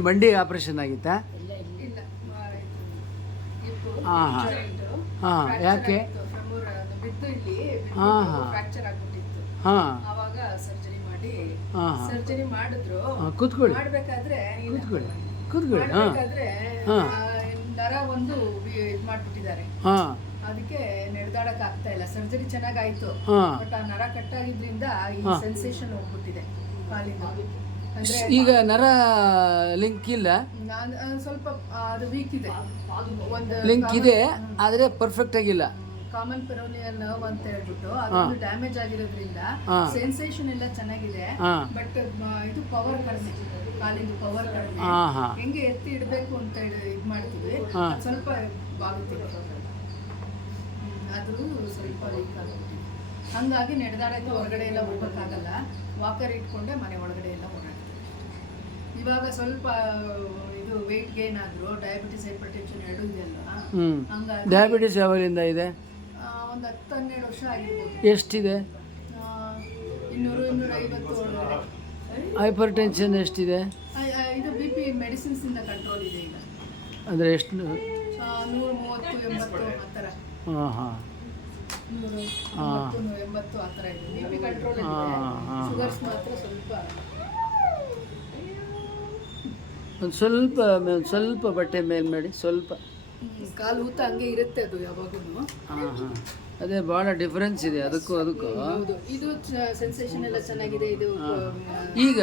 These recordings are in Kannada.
ಮಂಡಿ ಆಪರೇಷನ್ ಆಗಿತ್ತಾ? ಹಾಂ ಹಾಂ. ಹಾಂ ಯಾಕೆ? ಹಾ, ಹಾ. ಹಾಂ. ಹಾಂ ಕೂತ್ಕೊಳ್ಳಿ. ಕೂತ್ಕೊಳ್ಳಿ. ಕೂತ್ಕೊಳ್ಳಿ ಹಾಂ. ಹಾಂ. ಅದಕ್ಕೆ ನಡೆದಾಡಕ್ ಆಗ್ತಾ ಇಲ್ಲ. ಸರ್ಜರಿ ಚೆನ್ನಾಗಾಯ್ತು. ಬಟ್ ಆ ನರ ಕಟ್ಟಾಗಿದ್ರಿಂದ ಈ ಸೆನ್ಸೇಷನ್ ಹೋಗ್ಬಿಟ್ಟಿದೆ ಕಾಲಿನ ಈಗ ನರ ಲಿಂಕ್ ಇಲ್ಲ. ನಾನ್- ಸ್ವಲ್ಪ ಅದು ವೀಕ್ ಇದೆ. ಒಂದು ಲಿಂಕ್ ಇದೆ ಆದರೆ ಪರ್ಫೆಕ್ಟ್ ಆಗಿಲ್ಲ. ಕಾಮನ್ ಪೆರೋನಿಯಲ್ ನರ್ವ್ ಅಂತ ಹೇಳ್ಬಿಟ್ಟು ಅದೊಂದು ಡ್ಯಾಮೇಜ್ ಆಗಿರೋದ್ರಿಂದ ಸೆನ್ಸೇಷನ್ ಎಲ್ಲ ಚೆನ್ನಾಗಿದೆ. ಬಟ್ ಇದು ಪವರ್ ಕಡಿಮೆ. ಕಾಲಿಂದು ಪವರ್ ಕಡಿಮೆ. ಹೆಂಗೆ ಎತ್ತಿ ಇಡಬೇಕು ಅಂತ ಇದು ಮಾಡ್ತೀವಿ. ಸ್ವಲ್ಪ ಬಾಗುತ್ತೆ ಅದು ಸ್ವಲ್ಪ ವೀಕ್ ಆಗುತ್ತೆ. ಹಂಗಾಗಿ ನಡೆದಾಡಕ್ಕೆ ಹೊರಗಡೆ ಎಲ್ಲ ಹೋಗೋಕ್ಕಾಗಲ್ಲ. ವಾಕರ್ ಇಟ್ಕೊಂಡೆ ಮನೆ ಒಳಗಡೆ ಎಲ್ಲ ಇವಾಗ ಸ್ವಲ್ಪ ಇದು weight ಗೇನ್ ಆದ್ರು ಡಯಾಬಿಟಿಸ್ ಹೈಪರ್ ಟೆನ್ಷನ್ ಎರಡೂ ಇದೆಯಲ್ಲ ಹ್ಞೂ ಹಂಗಾಗಿ ಡಯಾಬಿಟಿಸ್ ಯಾವಾಗಿಂದ ಇದೆ? ಒಂದು ಹತ್ತು ಹನ್ನೆರಡು ವರ್ಷ ಆಗಿರ್ಬೋದು. ಎಷ್ಟಿದೆ? ಇನ್ನೂರು ಇನ್ನೂರ ಐವತ್ತು ಒಳಗಡೆ. ಹೈಪರ್ ಟೆನ್ಷನ್ ಎಷ್ಟಿದೆ? ಆ, ಆ, ಇದು ಬಿ ಪಿ ಮೆಡಿಸಿನ್ಸ್ ಇಂದ ಕಂಟ್ರೋಲ್ ಇದೆ ಈಗ. ಅಂದರೆ ಎಷ್ಟು? ನೂರ ಮೂವತ್ತು ಎಂಬತ್ತು ಆ ಥರ. ಹಾಂ ಹಾಂ ನೂರು. ಎಂಬತ್ತು ನೂರ ಎಂಬತ್ತು ಆ ಥರ ಇದೆ. ಬಿ ಪಿ ಕಂಟ್ರೋಲ್ ಇದೆ ಹಾ, ಹಾ, ಶುಗರ್ಸ್ ಮಾತ್ರ ಸ್ವಲ್ಪ ಒಂದು ಸ್ವಲ್ಪ ಒಂದು ಸ್ವಲ್ಪ ಬಟ್ಟೆ ಮೇಲೆ ಮಾಡಿ ಸ್ವಲ್ಪ. ಕಾಲು ಊತ ಹಂಗೆ ಇರುತ್ತೆ ಅದು ಯಾವಾಗಲೂ. ಹಾಂ ಹಾಂ. ಅದೇ ಭಾಳ ಡಿಫ್ರೆನ್ಸ್ ಇದೆ ಅದಕ್ಕೂ ಅದಕ್ಕೂ. ಇದು ಸೆನ್ಸೇಷನ್ ಎಲ್ಲ ಚೆನ್ನಾಗಿದೆ ಇದು ಈಗ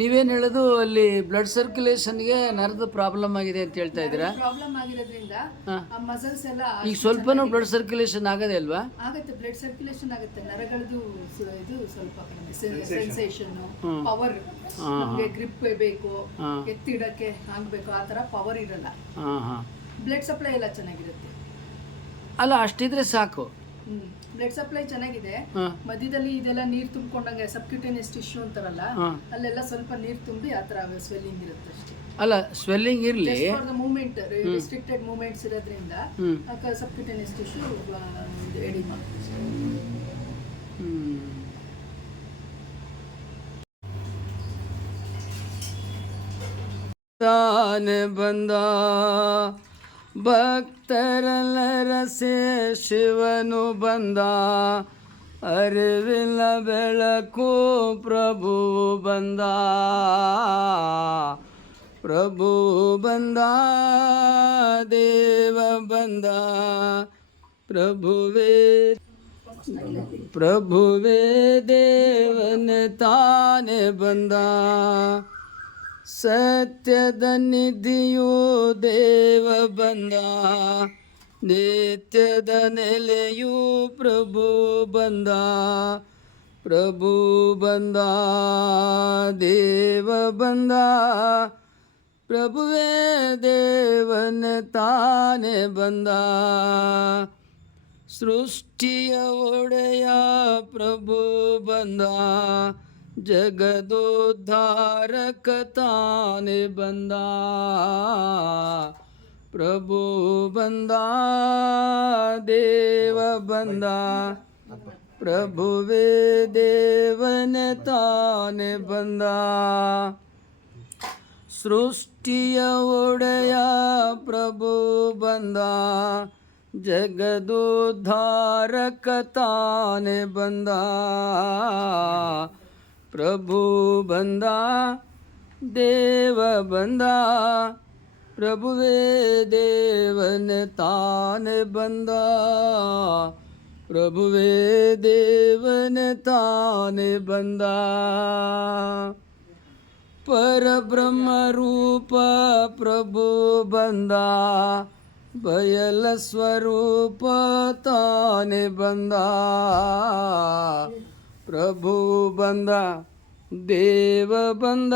ನೀವೇನು ಹೇಳೋದು ಅಲ್ಲಿ ಬ್ಲಡ್ ಸರ್ಕ್ಯುಲೇಷನ್ಗೆ ನರದ ಪ್ರಾಬ್ಲಮ್ ಆಗಿದೆ ಅಂತ ಹೇಳ್ತಾ ಇದ್ದೀರಾ? ಪ್ರಾಬ್ಲಮ್ ಆಗಿರೋದ್ರಿಂದ ಆ ಮಸಲ್ಸ್ ಎಲ್ಲ ಈಗ ಸ್ವಲ್ಪನೂ ಬ್ಲಡ್ ಸರ್ಕ್ಯುಲೇಷನ್ ಆಗದೆ ಅಲ್ವಾ? ಆಗುತ್ತೆ ಬ್ಲಡ್ ಸರ್ಕ್ಯುಲೇಷನ್ ಆಗುತ್ತೆ. ನರಗಳದ್ದು ಇದು ಸ್ವಲ್ಪ ಸೆನ್ಸೇಷನ್ ಪವರ್ ನಮಗೆ ಗ್ರಿಪ್ ಬೇಕು ಎತ್ತಿಡಕ್ಕೆ ಆಗಬೇಕು ಆ ತರ ಪವರ್ ಇರಲ್ಲ. ಹಾಂ ಹಾಂ. ಬ್ಲಡ್ ಸಪ್ಲೈ ಎಲ್ಲ ಚೆನ್ನಾಗಿರುತ್ತೆ. ಅಲ್ಲ ಅಷ್ಟಿದ್ರೆ ಸಾಕು. ಬ್ಲಡ್ ಸಪ್ಲೈ ಚೆನ್ನಾಗಿದೆ. ಮಧ್ಯದಲ್ಲಿ ಇದೆಲ್ಲ ನೀರ್ ತುಂಬಿಕೊಂಡಂಗೆ ಸಬ್ಕ್ಯೂಟೇನಿಯಸ್ ಟಿಶ್ಯೂ ಅಂತಾರಲ್ಲ ಅಲ್ಲೆಲ್ಲ ಸ್ವಲ್ಪ ನೀರ್ ತುಂಬಿ ಆ ತರ ಸ್ವೆಲ್ಲಿಂಗ್ ಇರುತ್ತೆ ಅಷ್ಟೇ. ಅಲ್ಲ ಸ್ವೆಲ್ಲಿಂಗ್ ಇರಲಿ. ಮೂವ್ಮೆಂಟ್ ರಿಸ್ಟ್ರಿಕ್ಟೆಡ್ ಮೂಮೆಂಟ್ಸ್ ಇರೋದ್ರಿಂದ ಸಬ್ಕ್ಯೂಟೇನಿಯಸ್ ಟಿಶ್ಯೂ ಎಡಿ ಮಾಡ್ತೀವಿ ಬಂದ ಭಕ್ತರಲ್ಲರಸೆ ಶಿವನು ಬಂದ. ಅರಿವಿನ ಬೆಳಕು ಪ್ರಭು ಬಂದ. ಪ್ರಭು ಬಂದ, ದೇವ ಬಂದ. ಪ್ರಭುವೇ ಪ್ರಭುವೇ, ದೇವನ ತಾನೆ ಬಂದ. ಸತ್ಯದ ನಿಧಿಯು ದೇವ ಬಂದ. ನಿತ್ಯದ ನೆಲೆಯು ಪ್ರಭು ಬಂದ. ಪ್ರಭು ಬಂದ, ದೇವ ಬಂದ. ಪ್ರಭುವೇ ದೇವನ ತಾನೆ ಬಂದ. ಸೃಷ್ಟಿಯ ಒಡೆಯ ಪ್ರಭು ಬಂದ. ಜಗದೋದ್ಧಾರಕ ತಾನೆ ಬಂದ. ಪ್ರಭು ಬಂದ, ದೇವ ಬಂದ. ಪ್ರಭುವೇ ದೇವನ ತಾನೆ ಬಂದ. ಸೃಷ್ಟಿಯ ಒಡೆಯ ಪ್ರಭು ಬಂದ. ಜಗದೋದ್ಧಾರಕ ತಾನೆ ಬಂದ. ಪ್ರಭು ಬಂದ, ದೇವ ಬಂದ, ಪ್ರಭುವೇ ದೇವನ ತಾನೆ ಬಂದ. ಪ್ರಭುವೇ ದೇವನ ತಾನೆ ಬಂದ. ಪರಬ್ರಹ್ಮ ರೂಪ ಪ್ರಭು ಬಂದ, ಬಯಲ ಸ್ವರೂಪ ತಾನೆ ಬಂದ. ಪ್ರಭು ಬಂದ ದೇವ ಬಂದ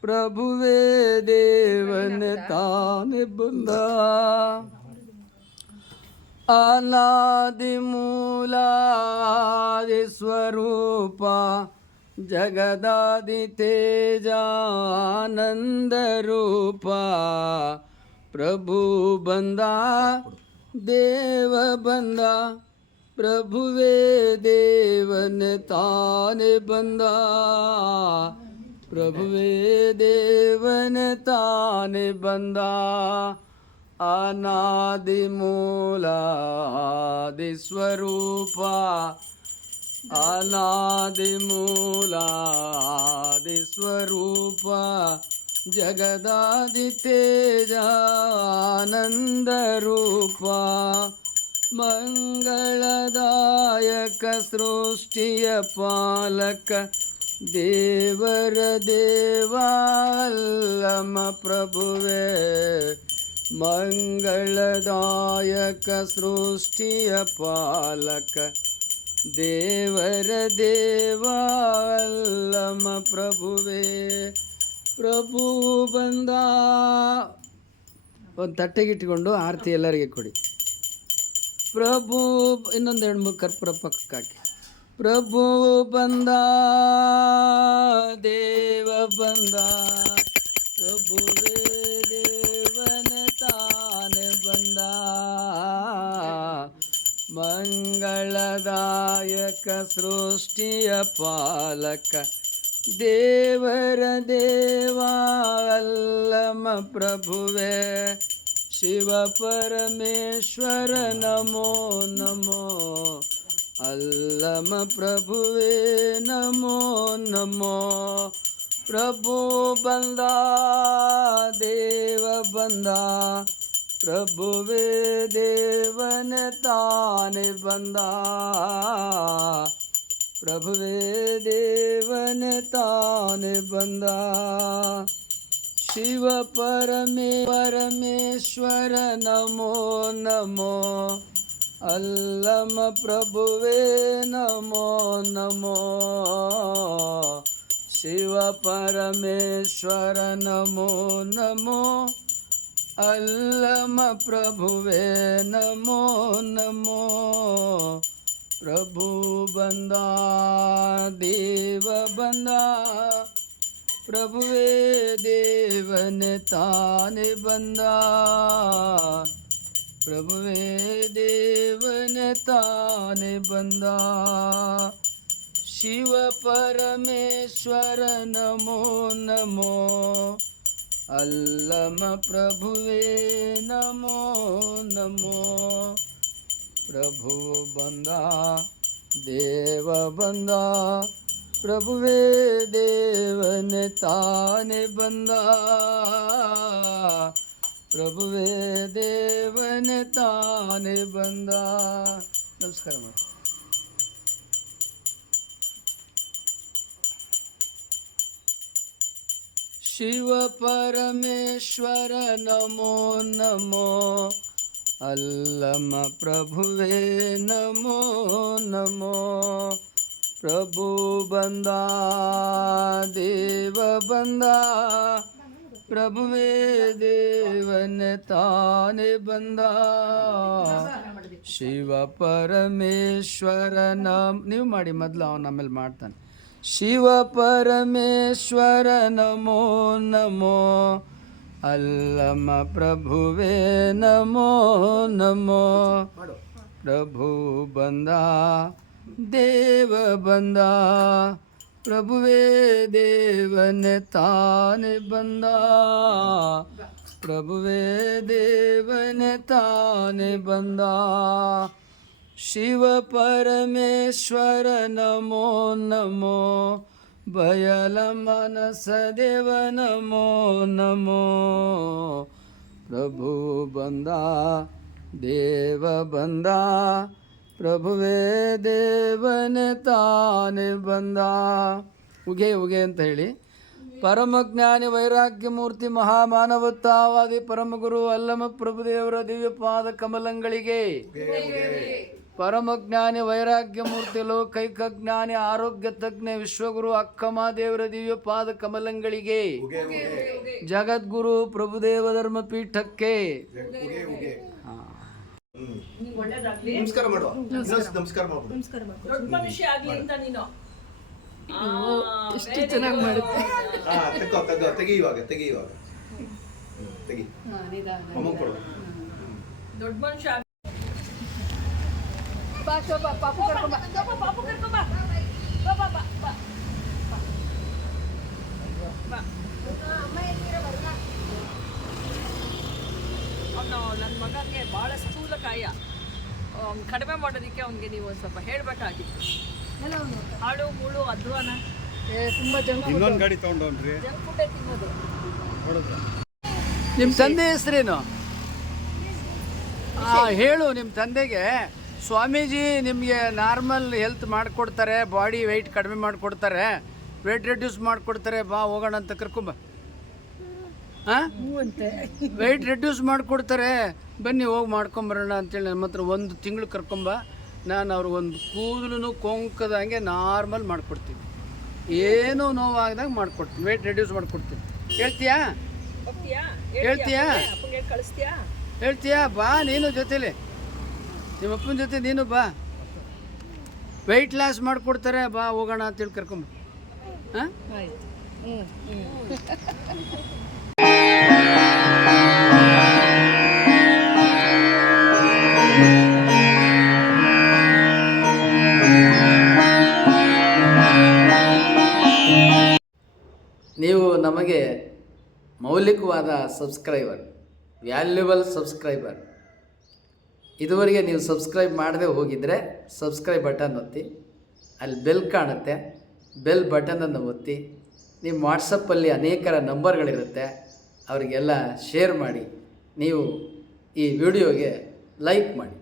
ಪ್ರಭುವೇ ದೇವನ ತಾನೆ ಬಂದ. ಅನಾದಿ ಮೂಲಾದಿ ಸ್ವರೂಪ ಜಗದಾದಿ ತೇಜಾನಂದ ರೂಪ. ಪ್ರಭು ಬಂದ ದೇವ ಬಂದ ಪ್ರಭುವೇ ದೇವನ ತಾನೆ ಬಂದ ಪ್ರಭುವೇ ದೇವನ ತಾನೆ ಬಂದ ಅನಾದಿ ಮೂಲ ಆದಿ ಸ್ವರೂಪ ಅನಾದಿ ಮೂಲ ಆದಿ ಸ್ವರೂಪ ಜಗದಾದಿ ತೇಜ ಆನಂದ ರೂಪ ಮಂಗಳದಾಯಕ ಸೃಷ್ಟಿಯ ಪಾಲಕ, ದೇವರ ದೇವಾಲ್ಲಮ ಪ್ರಭುವೇ. ಮಂಗಳದಾಯಕ ಸೃಷ್ಟಿಯ ಪಾಲಕ, ದೇವರ ದೇವಾಲ್ಲಮ ಪ್ರಭುವೇ. ಪ್ರಭು ಬಂದ. ಒಂದು ತಟ್ಟೆಗಿಟ್ಟುಕೊಂಡು ಆರತಿ ಎಲ್ಲರಿಗೆ ಕೊಡಿ. ಪ್ರಭು ಇನ್ನೊಂದು ಎರಡು ಮೂರು ಕರ್ಪೂರ ಪಕ್ಕಕ್ಕೆ ಪ್ರಭು ಬಂದ, ದೇವ ಬಂದ. ಪ್ರಭುವೇ, ದೇವನ ತಾನ ಬಂದ. ಮಂಗಳದಾಯಕ ಸೃಷ್ಟಿಯ ಪಾಲಕ. ದೇವರ ದೇವ ಅಲ್ಲಮ ಪ್ರಭುವೇ. ಶಿವ ಪರಮೇಶ್ವರ ನಮೋ ನಮೋ. ಅಲ್ಲಮ ಪ್ರಭುವೇ ನಮೋ ನಮೋ. ಪ್ರಭು ಬಂದ, ದೇವ ಬಂದ. ಪ್ರಭುವೇ ದೇವನ ತಾನೆ ಬಂದ. ಪ್ರಭುವೇ ದೇವನ ತಾನೆ ಬಂದ. ಶಿವ ಪರಮೇ ಪರಮೇಶ್ವರ ನಮೋ ನಮೋ ಅಲ್ಲಮ ಪ್ರಭುವೇ ನಮೋ ನಮೋ ಶಿವ ಪರಮೇಶ್ವರ ನಮೋ ನಮೋ ಅಲ್ಲಮ ಪ್ರಭುವೇ ನಮೋ ನಮೋ ಪ್ರಭು ಬಂದ ದೇವ ಬಂದ ಪ್ರಭುವೇ ದೇವನ ತಾನೆ ಬಂದ ಪ್ರಭುವೇ ದೇವನ ತಾನೆ ಬಂದ ಶಿವ ಪರಮೇಶ್ವರ ನಮೋ ನಮೋ ಅಲ್ಲಮ ಪ್ರಭುವೇ ನಮೋ ನಮೋ ಪ್ರಭು ಬಂದ ದೇವ ಬಂದ ಪ್ರಭುವೇ ದೇವನ ತಾನೆ ಬಂದ ಪ್ರಭುವೇ ದೇವನ ತಾನೆ ಬಂದ ನಮಸ್ಕಾರ ಮಾಡಿ ಶಿವ ಪರಮೇಶ್ವರ ನಮೋ ನಮೋ ಅಲ್ಲಮ ಪ್ರಭುವೇ ನಮೋ ನಮೋ ಪ್ರಭು ಬಂದ ದೇವ ಬಂದ. ಪ್ರಭುವೇ ದೇವನ ತಾನೆ ಬಂದ. ಶಿವ ಪರಮೇಶ್ವರ ನಮ್ ನೀವು ಮಾಡಿ ಮೊದಲು ಅವನ ಆಮೇಲೆ ಮಾಡ್ತಾನೆ. ಶಿವ ಪರಮೇಶ್ವರ ನಮೋ ನಮೋ. ಅಲ್ಲಮ ಪ್ರಭುವೇ ನಮೋ ನಮೋ. ಪ್ರಭು ಬಂದ ದೇವ ಬಂದ ಪ್ರಭುವೇ ದೇವನ ತಾನೆ ಬಂದ ಪ್ರಭುವೇ ದೇವನ ತಾನೆ ಬಂದ ಶಿವ ಪರಮೇಶ್ವರ ನಮೋ ನಮೋ ಬಯಲ ಮನಸ ದೇವ ನಮೋ ನಮೋ ಪ್ರಭು ಬಂದ ದೇವ ಬಂದ ಪ್ರಭುವೇ ದೇವನ ತಾನೆ ಬಂದ. ಉಗೆ ಉಗೆ ಅಂತ ಹೇಳಿ. ಪರಮಜ್ಞಾನಿ ವೈರಾಗ್ಯ ಮೂರ್ತಿ ಮಹಾಮಾನವತಾವಾದಿ ಪರಮಗುರು ಅಲ್ಲಮ ಪ್ರಭುದೇವರ ದಿವ್ಯಪಾದ ಕಮಲಂಗಳಿಗೆ. ಪರಮಜ್ಞಾನಿ ವೈರಾಗ್ಯ ಮೂರ್ತಿ ಲೋಕೈಕ ಜ್ಞಾನಿ ಆರೋಗ್ಯ ತಜ್ಞ ವಿಶ್ವಗುರು ಅಕ್ಕಮಾದೇವರ ದಿವ್ಯ ಪಾದ ಕಮಲಂಗಳಿಗೆ. ಜಗದ್ಗುರು ಪ್ರಭುದೇವ ಧರ್ಮ ಪೀಠಕ್ಕೆ. ಹಾ. ನಮಸ್ಕಾರ ಮಾಡುವ. ನಮಸ್ಕಾರ. ಮಾಡ್ಬಿಡು. ದೊಡ್ಡ ಮನುಷ್ಯ ಆಗ್ಲಿ ಅಂತ ನೀನು. ಎಷ್ಟು ಚೆನ್ನಾಗಿ ಮಾಡುತ್ತೆ. ಹಾ ತೆಗೋ ತೆಗೋ ತೆಗಿ ಇವಾಗ ತೆಗಿ ಇವಾಗ. ಹ್ಮ್, ತೆಗಿ. ಅಮ್ಮ ಕೊಡು. ದೊಡ್ಡ ಮನುಷ್ಯ ಆಗ್ಲಿ. ಬಾ ಶೋಭಾ ಪಾಪು ಕರ್ಕೊಂಡ್ ಬಾ. ಪಾಪ ಕರ್ಕೊಂಡ್ ಬಾ. ಬಾ, ಬಾ, ಬಾ, ಬಾ. ಭಾಳ ಸ್ಥೂಲಕಾಯ ಕಡಿಮೆ ಮಾಡೋದಕ್ಕೆ ಅವನಿಗೆ ನೀವು ಒಂದು ಸ್ವಲ್ಪ ಹೇಳಬೇಕಾಗಿತ್ತು. ಹಾಳು ಮುಳು ಅಧ್ವಾನ ತುಂಬ ಜಂಕ್ ಇನ್ನೊಂದು ಗಾಡಿ ತೊಗೊಂಡವ್ನ್ರಿ ಜಂಕ್ ಫುಡ್ಡೇ ತಿನ್ನೋದು. ನಿಮ್ಮ ತಂದೆ ಹೆಸರೇನು? ಹೇಳು ನಿಮ್ಮ ತಂದೆಗೆ. ಸ್ವಾಮೀಜಿ ನಿಮಗೆ ನಾರ್ಮಲ್ ಹೆಲ್ತ್ ಮಾಡಿಕೊಡ್ತಾರೆ ಬಾಡಿ ವೆಯ್ಟ್ ಕಡಿಮೆ ಮಾಡಿಕೊಡ್ತಾರೆ ವೆಯ್ಟ್ ರೆಡ್ಯೂಸ್ ಮಾಡಿಕೊಡ್ತಾರೆ ಬಾ ಹೋಗೋಣ ಅಂತ ಕರ್ಕೊಂಬ ವೆಯ್ಟ್ ರೆಡ್ಯೂಸ್ ಮಾಡಿಕೊಡ್ತಾರೆ. ಬನ್ನಿ ಹೋಗಿ ಮಾಡ್ಕೊಂಬರೋಣ ಅಂತೇಳಿ ನಮ್ಮ ಹತ್ರ ಒಂದು ತಿಂಗಳು ಕರ್ಕೊಂಬ. ನಾನು ಅವ್ರಿಗೆ ಒಂದು ಕೂದಲು ಕೊಂಕದಂಗೆ ನಾರ್ಮಲ್ ಮಾಡಿಕೊಡ್ತೀನಿ. ಏನೂ ನೋವಾಗ್ದಂಗೆ ಮಾಡಿಕೊಡ್ತೀನಿ. ವೆಯ್ಟ್ ರೆಡ್ಯೂಸ್ ಮಾಡಿಕೊಡ್ತೀನಿ. ಹೇಳ್ತೀಯಾ? ಹೇಳ್ತೀಯಾ? ಹೇಳ್ತೀಯಾ? ಬಾ ನೀನು ಜೊತೇಲಿ. ನಿಮ್ಮ ಅಪ್ಪನ ಜೊತೆ ನೀನು ಬಾ. ವೆಯ್ಟ್ ಲಾಸ್ ಮಾಡಿಕೊಡ್ತಾರೆ. ಬಾ ಹೋಗೋಣ ಅಂತೇಳಿ ಕರ್ಕೊಂಬ. ಹಾಂ? ನೀವು ನಮಗೆ ಮೌಲಿಕವಾದ ಸಬ್ಸ್ಕ್ರೈಬರ್, ವ್ಯಾಲ್ಯೂಬಲ್ ಸಬ್ಸ್ಕ್ರೈಬರ್. ಇದುವರೆಗೆ ನೀವು ಸಬ್ಸ್ಕ್ರೈಬ್ ಮಾಡದೆ ಹೋಗಿದ್ದರೆ ಸಬ್ಸ್ಕ್ರೈಬ್ ಬಟನ್ ಒತ್ತಿ, ಅಲ್ಲಿ ಬೆಲ್ ಕಾಣುತ್ತೆ. ಬೆಲ್ ಬಟನನ್ನು ಒತ್ತಿ, ನಿಮ್ಮ ವಾಟ್ಸಪ್ಪಲ್ಲಿ ಅನೇಕರ ನಂಬರ್ಗಳಿರುತ್ತೆ. ಅವರಿಗೆಲ್ಲ ಶೇರ್ ಮಾಡಿ ನೀವು ಈ ವಿಡಿಯೋಗೆ ಲೈಕ್ ಮಾಡಿ.